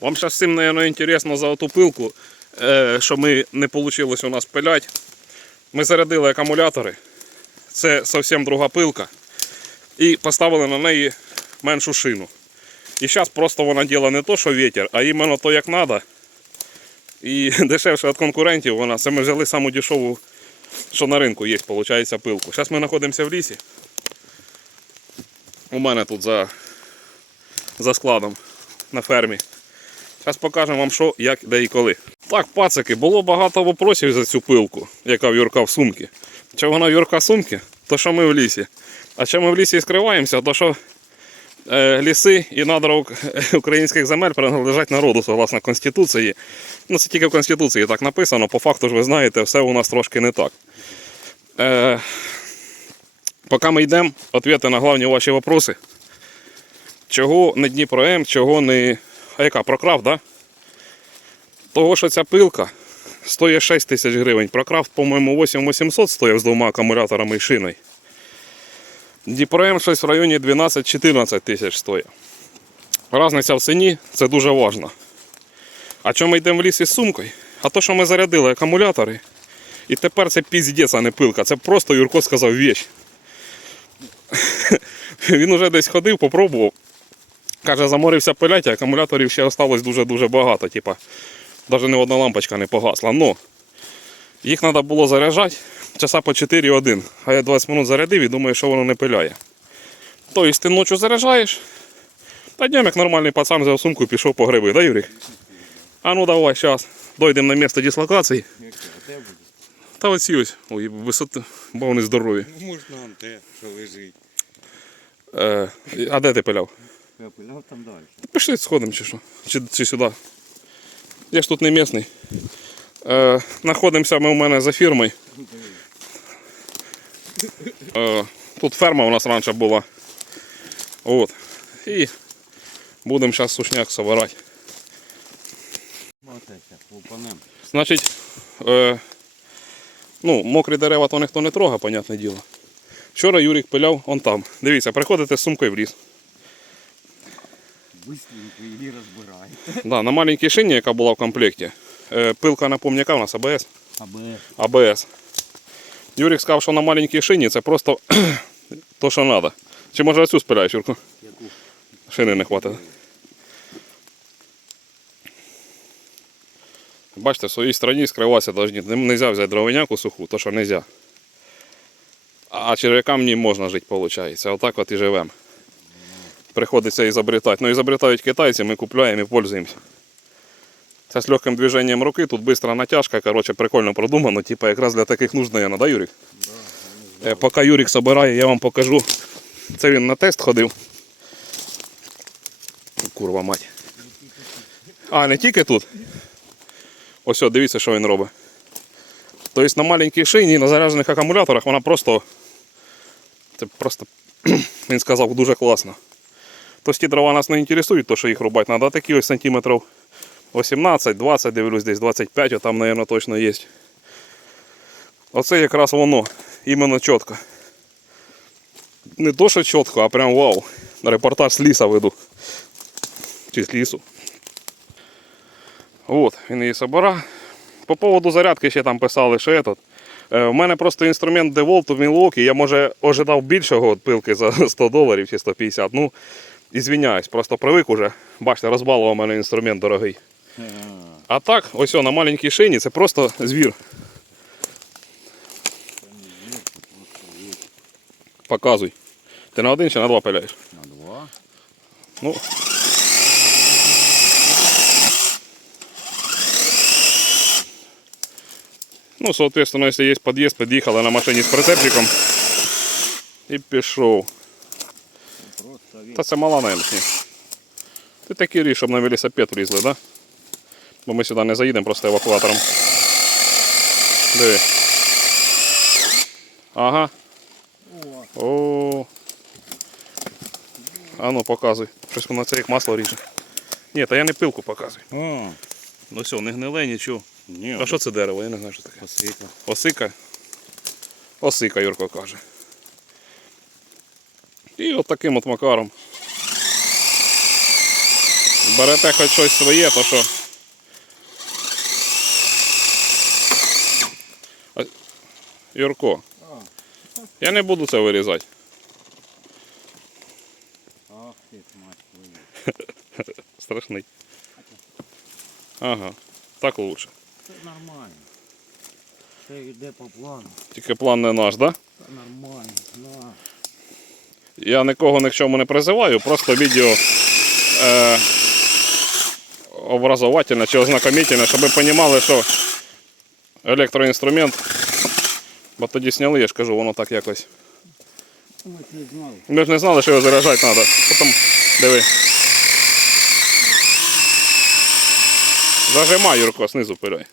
Вам зараз всім, мабуть, інтересно за оту пилку, е, що ми не вийшло у нас пилять. Ми зарядили акумулятори. Це зовсім друга пилка. І поставили на неї меншу шину. І зараз просто вона діла не то, що вітер, а іменно то, як треба. І дешевше від конкурентів вона. Це ми взяли саму дешеву, що на ринку є, виходить, пилку. Зараз ми знаходимося в лісі. У мене тут за, за складом на фермі. Зараз покажемо вам, що, як, де і коли. Так, пацики, було багато вопросів за цю пилку, яка в Юрка в сумці. Чи вона в Юрка в сумці, то що ми в лісі. А що ми в лісі скриваємося, то що е, ліси і надра українських земель принадлежать народу согласно Конституції. Ну, це тільки в Конституції так написано, по факту ж ви знаєте, все у нас трошки не так. Е, поки ми йдемо, відповіді на головні ваші вопроси. Чого не Дніпро М, чого не. А яка прокрав, да? Того, що ця пилка стоїть 6 тисяч гривень. Прокрафт, по-моєму, 8800 стоїть з двома акумуляторами і шиною. Дніпро щось в районі 12-14 тисяч стоїть. Разниця в ціні це дуже важливо. А чому ми йдемо в ліс із сумкою? А то, що ми зарядили акумулятори, і тепер це піздець, а не пилка. Це просто Юрко сказав віч. Він уже десь ходив, попробував. Каже, заморився пилять, а акумуляторів ще осталось дуже-дуже багато. Типа, навіть не одна лампочка не погасла. Но їх треба було заряджати часа по 4-1. А я 20 минут зарядив і думаю, що воно не пиляє. Тобто ти ночі заряджаєш, та днем як нормальний пацан взяв сумку і пішов по гриби, да, Юрій? А ну давай, зараз. Дойдемо на місце дислокації. Та оці ось. Ой, висоти, бо вони здорові. Ну, Можна те, що лежить. Е, а де ти пиляв? Я там далі. Пішли сходимо чи що? Чи, чи сюди. Я ж тут не місний. Е, знаходимося ми у мене за фірмою. Е, тут ферма у нас раніше була. От. І будемо зараз сушняк собирати. Значить, е, ну, мокрі дерева то ніхто не трогає, понятне діло. Вчора Юрік пиляв он там. Дивіться, приходите з сумкою в ліс. Быстренько її розбирай. Да, на маленькій шині, яка була в комплекті. Е, пилка напомню, яка у нас АБС. Аби АБС. Юрік сказав, що на маленькій шині це просто то, що треба. Чи може оцю спиляєш, Юрку? яку Шини не хватить. Бачите, в своїй країні скриватися повинні. Не можна взяти дровиняку суху, то що не можна. А черв'якам не можна жити, виходить. Отак от і живемо. Приходиться ізобретати. Ну, ізобретають китайці, ми купуємо і пользуємося. Це з легким движенням руки, тут швидка натяжка, коротше, прикольно продумано, типа якраз для таких нужно, наверное, да, Юрік? Е, Поки Юрік собирає, я вам покажу. Це він на тест ходив. Курва мать. А, не тільки тут. Ось, дивіться, що він робить. Тобто на маленькій шині, на заряджених акумуляторах вона просто. Це просто, він сказав, дуже класно. Тобто ті дрова нас не інтересують, то що їх рубати треба, такі ось сантиметрів 18, 20, дивлюсь, десь 25, там, мабуть, точно є. Оце якраз воно, іменно чітко. Не то, що чітко, а прям вау. Репортаж з ліса веду. Чи з лісу. От, він її собира. По поводу зарядки ще там писали, що этот. Е, У мене просто інструмент DeWalt в Milwaukee, я може ожидав більшого пилки за 100 доларів чи 150. Ну, ізвиняюсь, просто привик уже. Бачите, розбалував у мене інструмент дорогий. А так, ось о, на маленькій шині це просто звір. Показуй. Ти на один чи на два пиляєш? на два. Ну. Ну, соответственно, если есть подъезд, подъехала на машині з прицепчиком і пішов. Та це мала навіть. Ти такий ріж, щоб на велосипед влізли, да? Бо ми сюди не заїдемо просто евакуатором. Диви. Ага. О, О. А ну показуй. Щось воно це як масло ріже. Ні, та я не пилку показую. О, Ну все, не гниле, нічого. ні, А що це дерево? Я не знаю, що таке. посика. Осика. Осика, Юрко каже. І от таким от макаром. Берете хоч щось своє, то що. Юрко, я не буду це вирізати. ах ти мать твою. Страшний. Ага, так лучше. Це нормально. Це йде по плану. Тільки план не наш, да? Це нормально. На. Я нікого ні к чому не призиваю, просто відео е, образовательне чи ознакомительне, щоб ви розуміли, що електроінструмент, бо тоді сняли, я ж кажу, воно так якось. Ми ж не знали. Ми ж не знали, що його заряджати треба. Потім диви. Зажимай, Юрко, знизу пиляй.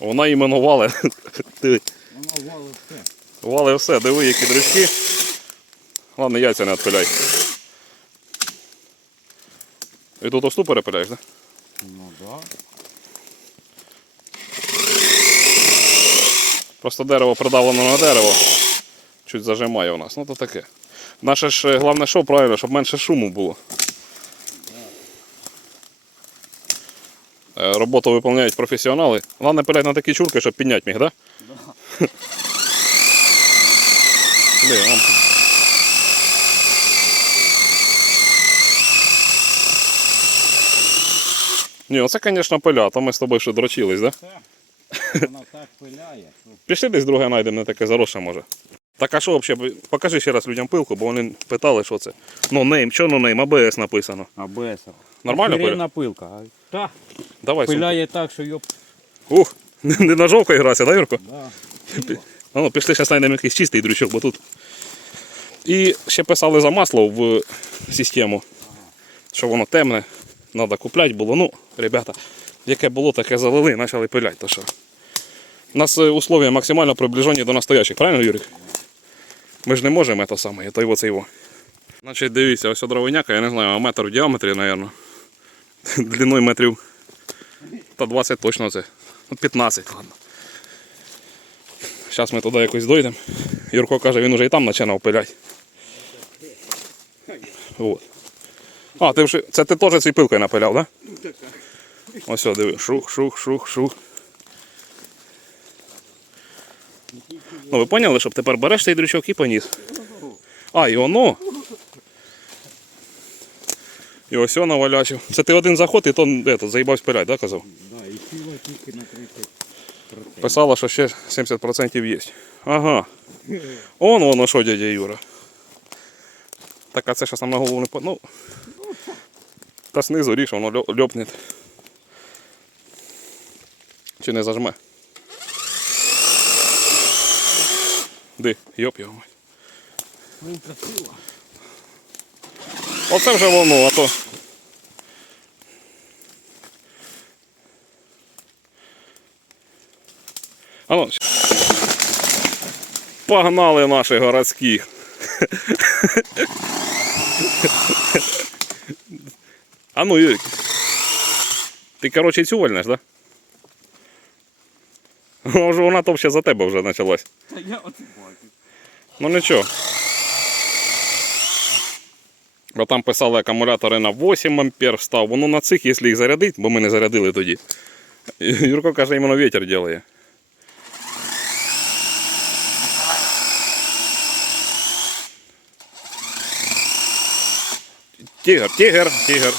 Вона іменно вале. Диви. Воно все. Вали все, диви, які дрючки. Ладно, яйця не відпиляй. І тут осту перепиляєш, так? Да? Ну да. Просто дерево придавлено на дерево. Чуть зажимає у нас. Ну то таке. Наше ж е, головне що правильно, щоб менше шуму було. Роботу виконують професіонали. Головне пилять на такі чурки, щоб підняти міг, так? Да? Де. Ні, оце, звісно, пиля, то ми з тобою ще дрочились, так? Да? Так пиляє. Пішли десь друге знайдемо, не таке заросше може. Так а що взагалі? Покажи ще раз людям пилку, бо вони питали, що це. Ну нейм, що ну нейм, АБС написано. АБС. Нормально пиля? Пилка. Та, Давай сумку. пиляє так, що йоп. Ух, не на жовкой грася, да, Юрко? Да. А ну, пішли, зараз знайдемо якийсь чистий дрючок, бо тут. І ще писали за масло в систему, що воно темне, треба купляти було. Ну, ребята, яке було, таке залили, почали пиляти. То що. У нас е, условия максимально приближені до настоящих, правильно, Юрик? Ми ж не можемо це саме, то його це його. Значить, дивіться, ось дровиняка, я не знаю, а метр в діаметрі, мабуть. Длиною метрів та 20 точно це. Ну, 15, ладно. Зараз ми туди якось дойдемо. Юрко каже, він уже і там починав пиляти. Вот. А, ти вже. Це ти теж цією пилкою напиляв, так? Да? Ось, о, диви. Шух, шух, шух, шух. Ну ви поняли, щоб тепер береш цей дрючок і поніс. А, і воно. І ось о навалячив. Це ти один заход і то ето, заїбався пиляти, так, казав? Да, і сила тільки на 30%. Писала, що ще 70% є. Ага. Он воно що, дядя Юра. Так, а це зараз нам на голову не по. Ну. Та знизу ріж, воно льо- льопне. Чи не зажме. Ди, йоп його. мать. Ну, красиво. Оце вже воно, а то. А ну. Погнали наші городські. А ну, Юрик. Ти, коротше, цю вольнеш, так? Да? Може вона то ще за тебе вже почалась. Та я от бачу. Ну нічого. Бо там писали акумулятори на 8 ампер став. Воно на цих, якщо їх зарядити, бо ми не зарядили тоді. Юрко каже, іменно вітер робить. Тігр, тігр, тігр.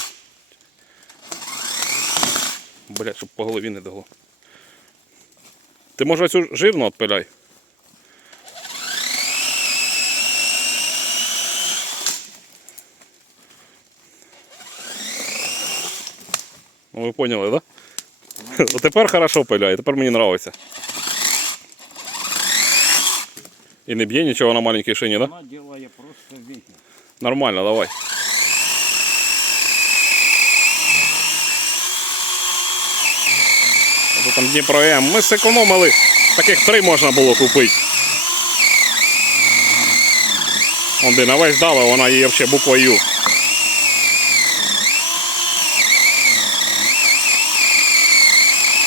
Блять, щоб по голові не дало. Ти може цю жирну відпиляй? Ви поняли, так? Да? Ну, тепер хорошо пиляє, тепер мені подобається. І не б'є нічого на маленькій шині, так? Да? Вона ділає просто вітер. Нормально, давай. Ото там Дніпро М. Ми зекономили. Таких три можна було купити. Он де на весь дала, вона її взагалі буквою.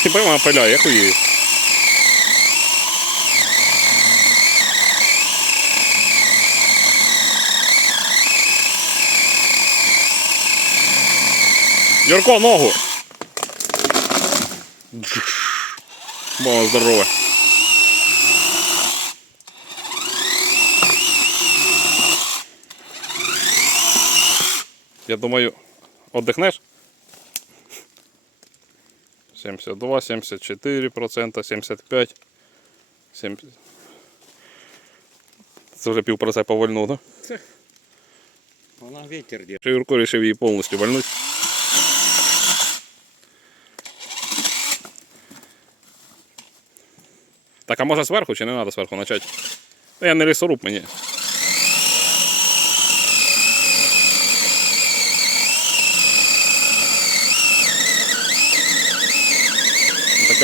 Если прямо поля, я хуею. Юрко, ногу! Мама здорова. Я думаю, отдохнешь? 72, 74 процента, 75, 70. Це вже пів процента повольнув, так? Да? Вона ветер держить. Юрко рішив її повністю вальнути? Так, а може зверху чи не треба зверху почати? Я не лісоруб мені.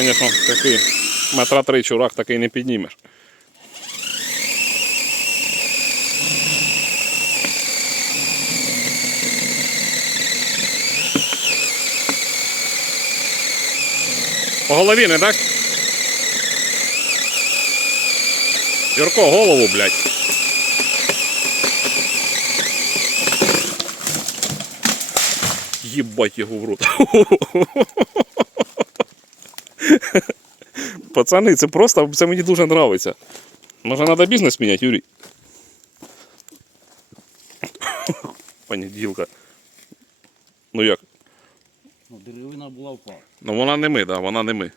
Звісно, такий метра три чурак такий не піднімеш. По голові не дасть? Юрко, голову, блядь. Єбать його в рот. Пацани, це просто, це мені дуже подобається. Може треба бізнес міняти, Юрій? Понеділка. Ну як? Ну, деревина була впала. Ну вона не ми, да, вона не ми.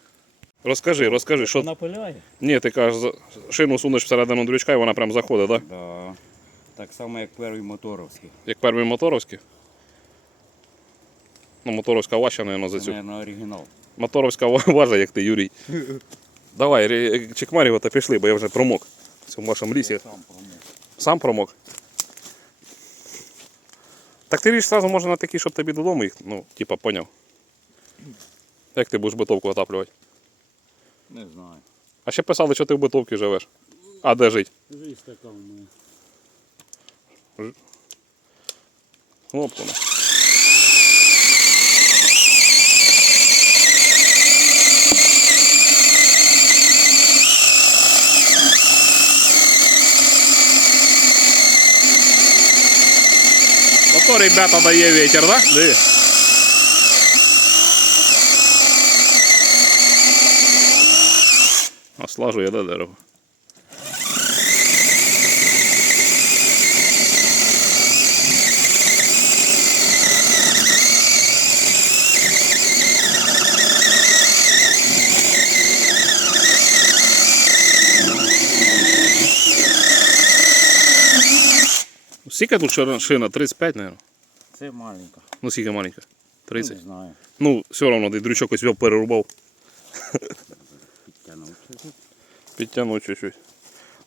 Розкажи, розкажи, що. Вона пиляє? Ні, ти кажеш, шину сунеш всередину дрючка і вона прям заходить, так? Да? Да. Так само, як перший моторовський. Як перший моторовський. Ну, моторовська важча, мабуть, за Це, цю. мабуть, оригінал. Моторовська важа, як ти, Юрій. Давай, чекмаріво та пішли, бо я вже промок. В цьому вашому лісі. Сам промов. Сам промок. Так ти ріж сразу можна на такі, щоб тобі додому їх, ну, типа, поняв. Як ти будеш битовку отаплювати? Не знаю. А ще писали, що ти в битовці живеш. А де жить? Жизнь така в мене. Кнопку. На. Ото, ребята, дає ветер, да? Диви. Ослажує, да, дерево? Скільки тут шина? 35, мабуть? Це маленька. Ну, скільки маленька? 30. Не знаю. Ну, все одно, ти дрючок ось його перерубав. Підтягнув. Підтягнув чуть-чуть.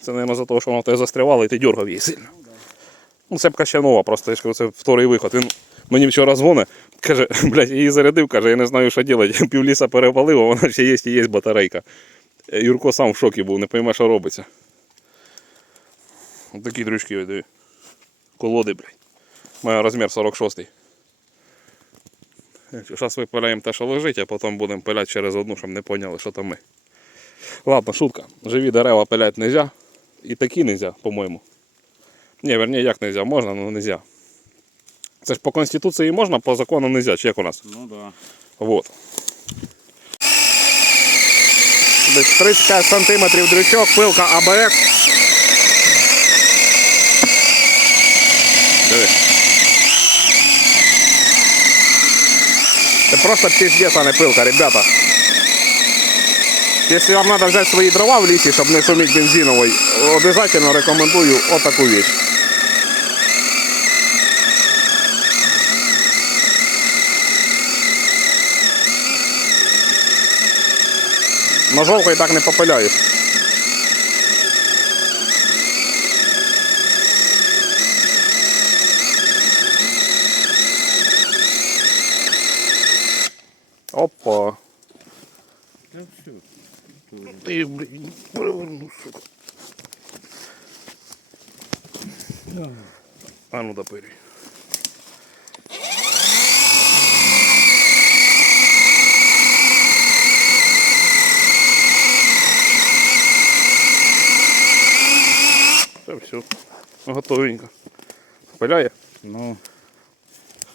Це, мабуть, за того, що воно в тебе застрявало і ти дергав її сильно. Ну, цепка ще нова, просто я ж кажу, це вторий виход. Він мені вчора дзвонить, каже, блядь, її зарядив, каже, я не знаю, що робити. Півліса перепалив, а вона ще є і є батарейка. Юрко сам в шокі був, не розуміє, що робиться. Ось такі дрючки, диви. Колоди, блядь. Має розмір 46. Зараз випиляємо те, що лежить, а потім будемо пиляти через одну, щоб не поняли, що там ми. Ладно, шутка. Живі дерева пилять не можна. І такі не можна, по-моєму. Ні, верні, як не можна, можна, але не можна. Це ж по Конституції можна, по закону не можна, чи як у нас? Ну да. Вот. Десь 35 сантиметрів дрючок, пилка АБС. Диви. Це просто пиздец, а не пилка, ребята. Якщо вам треба взяти свої дрова в лісі, щоб не шуміти бензиновою, обов'язково рекомендую отаку вещь. Ножовкою так не попиляєш. Опа. Та все. Ти, блін, переверну, сука. А ну допирюй. Це все. Готовенько. Пиляє? Ну.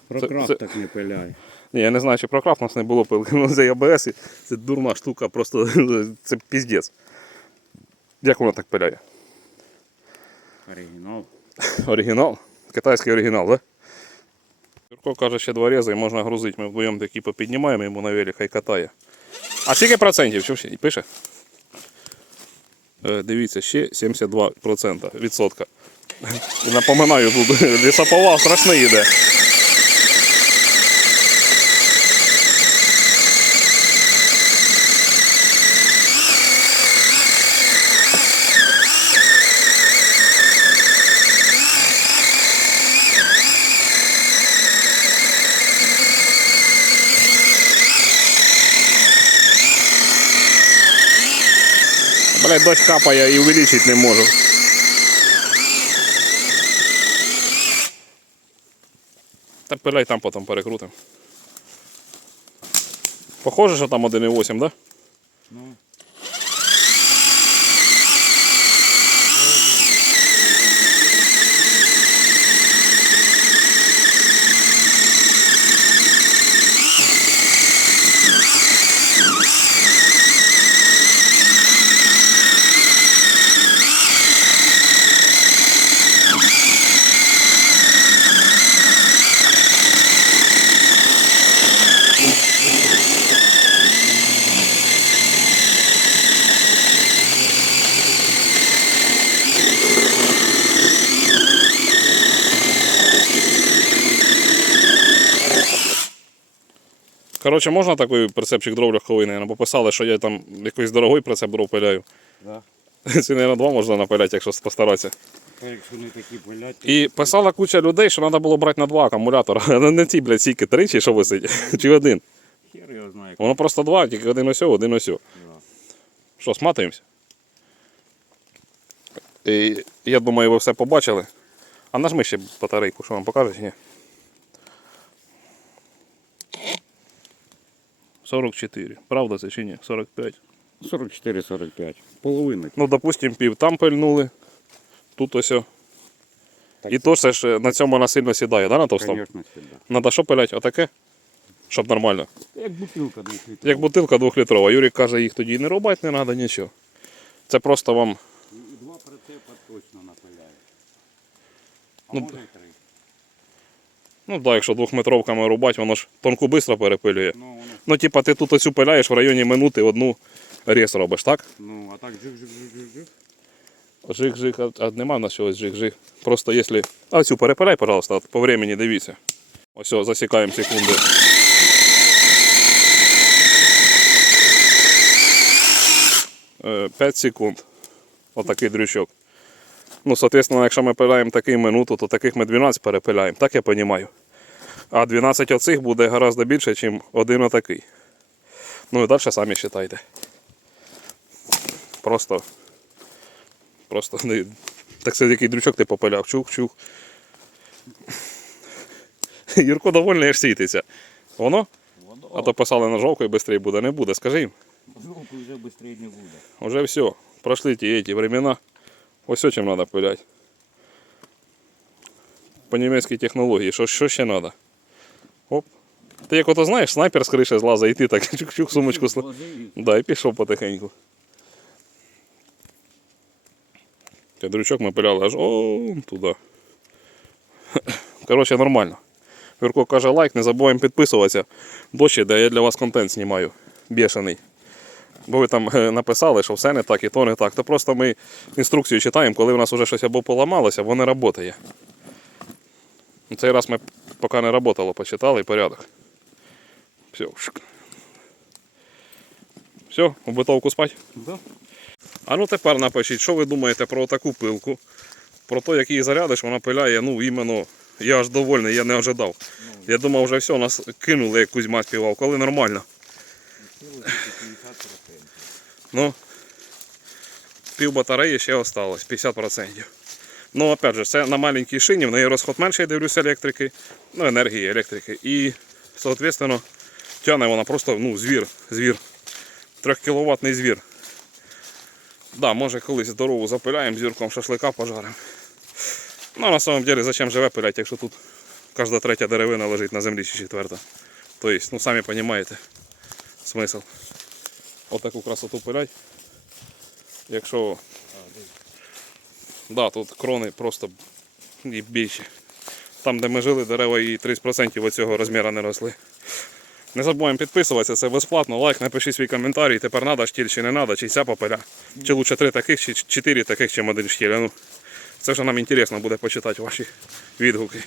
Прокрав це- так не пиляє. Ні, я не знаю, чи прокрав, у нас не було пилки. Ну, це АБС, це дурна штука, просто це піздець. Як воно так пиляє? Оригінал. Оригінал? Китайський оригінал, да? Юрко каже, ще два рези і можна грузити. Ми вдвоєм такі попіднімаємо йому на велі, хай катає. А скільки процентів? Чув пише? Е, дивіться, ще 72% відсотка. І напоминаю, тут лісоповал страшний йде. Дощ капає і увеличити не можу. Та пиляй там потім перекрутимо. Похоже, що там 1,8, да? Ну. Коротше, можна такий прицепчик дров легковий, наверное, бо писали, що я там якийсь дорогий прицеп дров пиляю. Да. Це, наверное, два можна напиляти, якщо постаратися. Якщо не такі пилять, І писала куча людей, що треба було брати на два акумулятора. А не ті, блядь, сіки, три чи що висить, чи один. хер його знає. Воно просто два, тільки один осьо, один осьо. Да. Що, сматуємося? І я думаю, ви все побачили. А нажми ще батарейку, що вам покаже ні? 44. Правда це чи ні? 45. 44-45. Половина. Ну, допустим, пів там пильнули. Тут ось. о. Так І то все ж на цьому вона сильно сідає, да, на товстому? Звісно, сюди. Надо що пилять? Отаке? Щоб нормально. Як бутилка двохлітрова. Як бутилка двохлітрова. Юрій каже, їх тоді і не рубати не треба, нічого. Це просто вам. І Два прицепа точно напиляє. А Ну, може три. Ну так, да, якщо двохметровками рубати, воно ж тонку швидко перепилює. Ну, воно, Ну, типа, ти тут оцю пиляєш в районі минути одну рез робиш, так? ну, а так жик-жик-жик-жик. Жик-жик, а, а нема в нас чогось жик-жик. Просто якщо. А цю перепиляй, пожалуйста, по времени дивіться. Ось, засікаємо секунди. Е, 5 секунд. Отакий дрючок. Ну, соответственно, якщо ми пиляємо такий минуту, то таких ми 12 перепиляємо, так я розумію. А 12 оцих буде гораздо більше, ніж один отакий. Ну і далі самі вважайте. Просто. Просто. Так це який дрючок ти попиляв. Чух-чух. Юрко довольний аж світиться. Воно? Воно. А то писали на жовку і швидше буде, не буде. Скажи їм. Звуку вже швидше не буде. Уже все. Прошли ті ті времена. Ось чим треба пилять. По німецькій технології. Що, що ще треба? Оп. Ти як ото знаєш, снайпер з криші злаза, і ти так чук-чук сумочку. сла-. Да, і пішов потихеньку. Кадрючок ми пиляли аж о, туди. Коротше, нормально. Юрко каже лайк, не забуваємо підписуватися. Дощ іде, я для вас контент знімаю. Бешений. Бо ви там е, написали, що все не так і то не так. То просто ми інструкцію читаємо, коли в нас вже щось або поламалося, або не працює. Цей раз ми поки не працювало, почитали і порядок. Все. Все, у битовку спать. Да? А ну тепер напишіть, що ви думаєте про таку пилку, про те, як її зарядиш, вона пиляє, ну іменно, я аж довольний, я не ожидав. Я думав, вже все, нас кинули, як Кузьма співав, коли нормально. Сили тільки 50%. Ну, пів батареї ще осталось, 50%. Ну, опять же, це на маленькій шині, в неї розход менший, дивлюсь, електрики, ну, енергії, електрики. І, соответственно, тягне вона просто, ну, звір, звір. 3 кіловатний звір. Да, може колись здорову запиляємо зірком шашлика пожаримо. Ну, на самом деле, зачем живе пилять, якщо тут кожна третя деревина лежить на землі чи четверта. Тобто, ну самі розумієте смисл. Отаку красоту пилять. Якщо. Да, тут крони просто і більші. Там, де ми жили, дерева і 30% від цього розміру не росли. Не забуваємо підписуватися, це безплатно. Лайк, напиши свій коментарій. Тепер треба штіль чи не треба, чи ця попеля. Чи лучше три таких, чи чотири таких, чим один штіль. Ну, це вже нам інтересно буде почитати ваші відгуки.